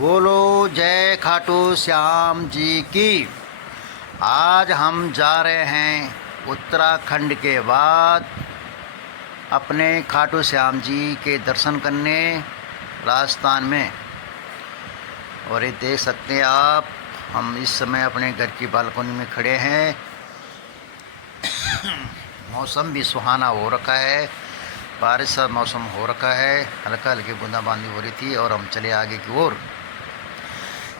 बोलो जय खाटू श्याम जी की। आज हम जा रहे हैं उत्तराखंड के बाद अपने खाटू श्याम जी के दर्शन करने राजस्थान में। और ये देख सकते हैं आप, हम इस समय अपने घर की बालकनी में खड़े हैं। मौसम भी सुहाना हो रखा है, बारिश का मौसम हो रखा है, हल्का हल्की बूंदाबांदी हो रही थी। और हम चले आगे की ओर।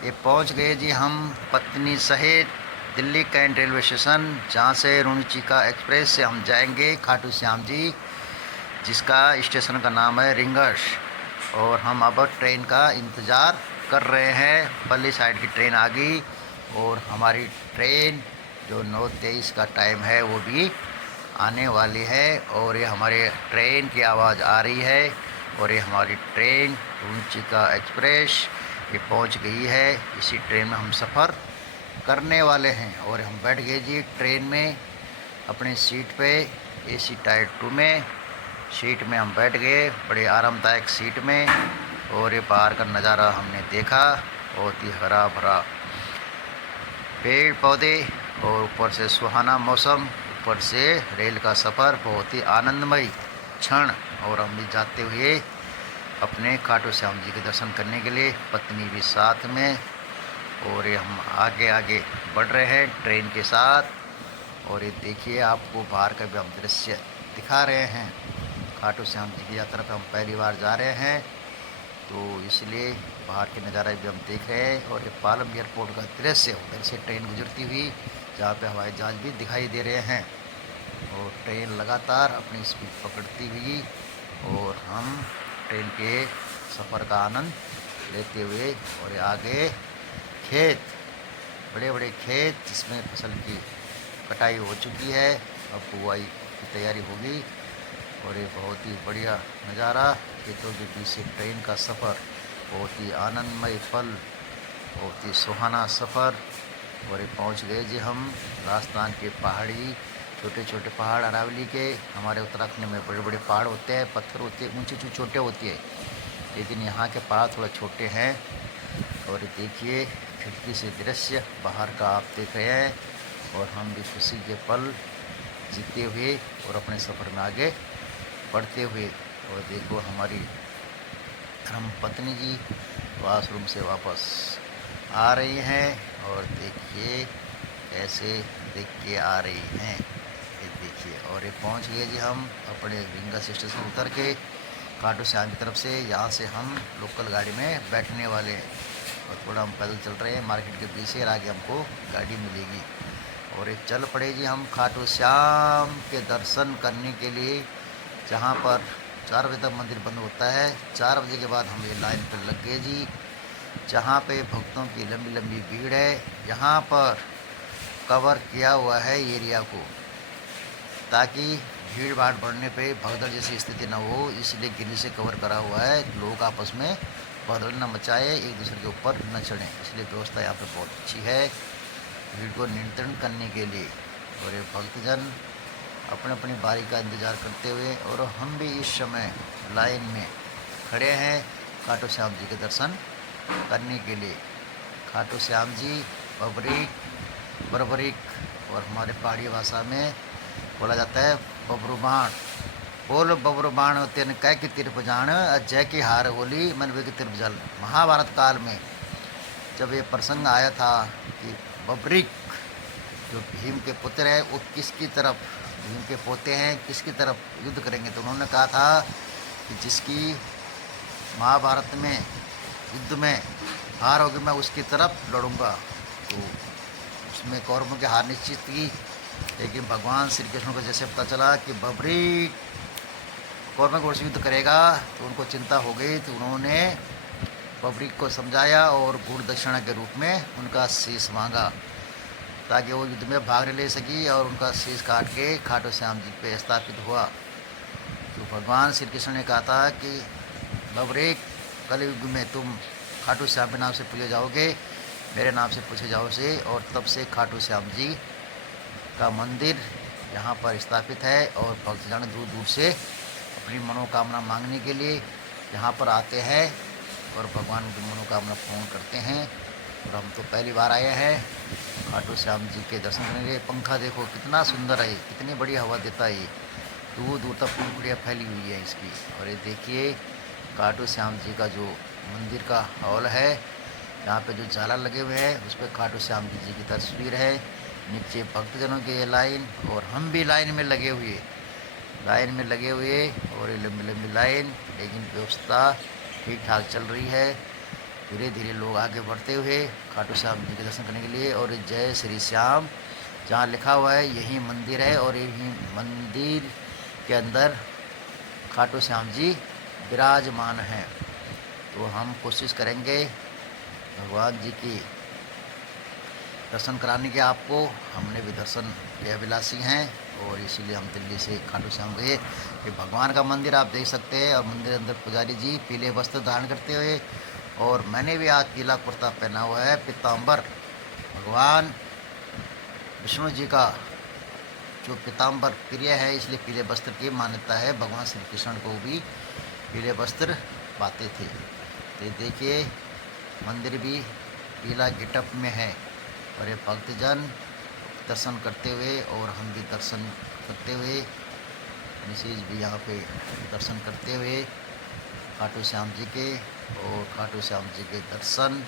ये पहुंच गए जी हम पत्नी सहित दिल्ली कैंट रेलवे स्टेशन, जहाँ से रुचिका एक्सप्रेस से हम जाएंगे खाटू श्याम जी, जिसका स्टेशन का नाम है रिंगस। और हम अब ट्रेन का इंतज़ार कर रहे हैं। पल्ली साइड की ट्रेन आ गई और हमारी ट्रेन जो 9:23 का टाइम है वो भी आने वाली है। और ये हमारे ट्रेन की आवाज़ आ रही है। और ये हमारी ट्रेन रुचिका एक्सप्रेस ये पहुंच गई है। इसी ट्रेन में हम सफ़र करने वाले हैं। और हम बैठ गए जी ट्रेन में अपनी सीट पे, AC टायर 2 में सीट में हम बैठ गए, बड़े आरामदायक सीट में। और ये बाहर का नज़ारा हमने देखा, बहुत ही हरा भरा पेड़ पौधे और ऊपर से सुहाना मौसम, ऊपर से रेल का सफ़र, बहुत ही आनंदमय क्षण। और हम भी जाते हुए अपने खाटू श्याम जी के दर्शन करने के लिए, पत्नी भी साथ में। और ये हम आगे आगे बढ़ रहे हैं ट्रेन के साथ। और ये देखिए, आपको बाहर का भी हम दृश्य दिखा रहे हैं। खाटू श्याम जी की यात्रा पर हम पहली बार जा रहे हैं, तो इसलिए बाहर के नज़ारा भी हम देख रहे हैं। और ये पालम एयरपोर्ट का दृश्य, उधर से ट्रेन गुजरती हुई, जहाँ पे हवाई जहाज़ भी दिखाई दे रहे हैं। और ट्रेन लगातार अपनी स्पीड पकड़ती हुई, और हम ट्रेन के सफ़र का आनंद लेते हुए। और आगे खेत, बड़े बड़े खेत, जिसमें फसल की कटाई हो चुकी है, अब बुआई की तैयारी होगी। और ये बहुत ही बढ़िया नज़ारा, खेतों के बीच से ट्रेन का सफ़र, बहुत ही आनंदमय पल, बहुत ही सुहाना सफ़र। और ये पहुँच गए जी हम राजस्थान के पहाड़ी, छोटे छोटे पहाड़ अरावली के। हमारे उत्तराखंड में बड़े बड़े पहाड़ होते हैं, पत्थर होते हैं, ऊंचे ऊंचे छोटे होती है, लेकिन यहाँ के पहाड़ थोड़ा छोटे हैं। और देखिए, खिड़की से दृश्य बाहर का आप देख रहे हैं। और हम भी खुशी के पल जीते हुए और अपने सफ़र में आगे बढ़ते हुए। और देखो, हमारी हम पत्नी जी वॉशरूम से वापस आ रही हैं। और देखिए कैसे देख के आ रही हैं, ये देखिए। और ये पहुंच गए जी हम अपने रिंगस स्टेशन उतर के खाटू श्याम की तरफ से। यहाँ से हम लोकल गाड़ी में बैठने वाले हैं, और थोड़ा हम पैदल चल रहे हैं मार्केट के पीछे, और आगे हमको गाड़ी मिलेगी। और ये चल पड़े जी हम खाटू श्याम के दर्शन करने के लिए, जहाँ पर 4 बजे तक मंदिर बंद होता है। 4 बजे के बाद हम ये लाइन पर लग गए जी, जहाँ पे भक्तों की लंबी लंबी भीड़ है। यहाँ पर कवर किया हुआ है एरिया को, ताकि भीड़ भाड़ बढ़ने पे भगदड़ जैसी स्थिति न हो, इसलिए गिरी से कवर करा हुआ है। लोग आपस में भगदड़ न मचाए, एक दूसरे के ऊपर न चढ़ें, इसलिए व्यवस्था यहाँ पे बहुत अच्छी है भीड़ को नियंत्रण करने के लिए। और ये भक्तजन अपने अपनी बारी का इंतज़ार करते हुए, और हम भी इस समय लाइन में खड़े हैं खाटू श्याम जी के दर्शन करने के लिए। खाटू श्याम जी बरबरीक, और हमारे पहाड़ी भाषा में बोला जाता है बबरूबाण। बोल बबरूबाण तेन कह की तिरप जान, जय की हार होली मन वे की तिरप जल। महाभारत काल में जब ये प्रसंग आया था कि बबरीक जो भीम के पुत्र है, वो किसकी तरफ, भीम के पोते हैं, किसकी तरफ युद्ध करेंगे, तो उन्होंने कहा था कि जिसकी महाभारत में युद्ध में हार होगी, मैं उसकी तरफ लड़ूंगा। तो उसमें कौरवों की हार निश्चित थी। लेकिन भगवान श्री कृष्ण को जैसे पता चला कि बबरीक कौरवों से युद्ध करेगा, तो उनको चिंता हो गई। तो उन्होंने बबरीक को समझाया और गुरु दक्षिणा के रूप में उनका शीश मांगा, ताकि वो युद्ध में भाग ले सकी। और उनका शीश काट के खाटू श्याम जी पे स्थापित हुआ। तो भगवान श्री कृष्ण ने कहा था कि बबरीक, कलयुग में तुम खाटू श्याम के नाम से पूजे जाओगे, मेरे नाम से पूछे जाओ से। और तब से खाटू श्याम जी का मंदिर यहाँ पर स्थापित है, और भक्तजन दूर दूर से अपनी मनोकामना मांगने के लिए यहाँ पर आते हैं। और भगवान की मनोकामना पूर्ण करते हैं। और हम तो पहली बार आए हैं खाटू श्याम जी के दर्शन करने। पंखा देखो कितना सुंदर है, कितनी बड़ी हवा देता है ये, दूर दूर तक पंखुड़ियाँ फैली हुई है इसकी। और ये देखिए खाटू श्याम जी का जो मंदिर का हॉल है, यहाँ पे जो झालर लगे हुए हैं उस पर खाटू श्याम जी की तस्वीर है। नीचे भक्तजनों की ये लाइन, और हम भी लाइन में लगे हुए और ये लंबी लंबी लाइन, लेकिन व्यवस्था ठीक ठाक चल रही है। धीरे धीरे लोग आगे बढ़ते हुए खाटू श्याम जी के दर्शन करने के लिए। और जय श्री श्याम जहाँ लिखा हुआ है यही मंदिर है, और यही मंदिर के अंदर खाटू श्याम जी विराजमान हैं। तो हम कोशिश करेंगे भगवान जी की दर्शन कराने के आपको। हमने भी दर्शन के अभिलाषी हैं, और इसीलिए हम दिल्ली से खाटू श्याम गए। ये भगवान का मंदिर आप देख सकते हैं, और मंदिर अंदर पुजारी जी पीले वस्त्र धारण करते हुए, और मैंने भी आज पीला कुर्ता पहना हुआ है, पीताम्बर। भगवान विष्णु जी का जो पीताम्बर प्रिय है, इसलिए पीले वस्त्र की मान्यता है। भगवान श्री कृष्ण को भी पीले वस्त्र पाते थे। तो ये देखिए मंदिर भी पीला गेटअप में है, और ये भक्तजन दर्शन करते हुए और हम भी दर्शन करते हुए, मिसेज भी यहाँ पे दर्शन करते हुए खाटू श्याम जी के। और खाटू श्याम जी के दर्शन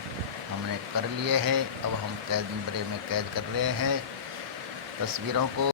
हमने कर लिए हैं। अब हम कैमरे में कैद कर रहे हैं तस्वीरों को।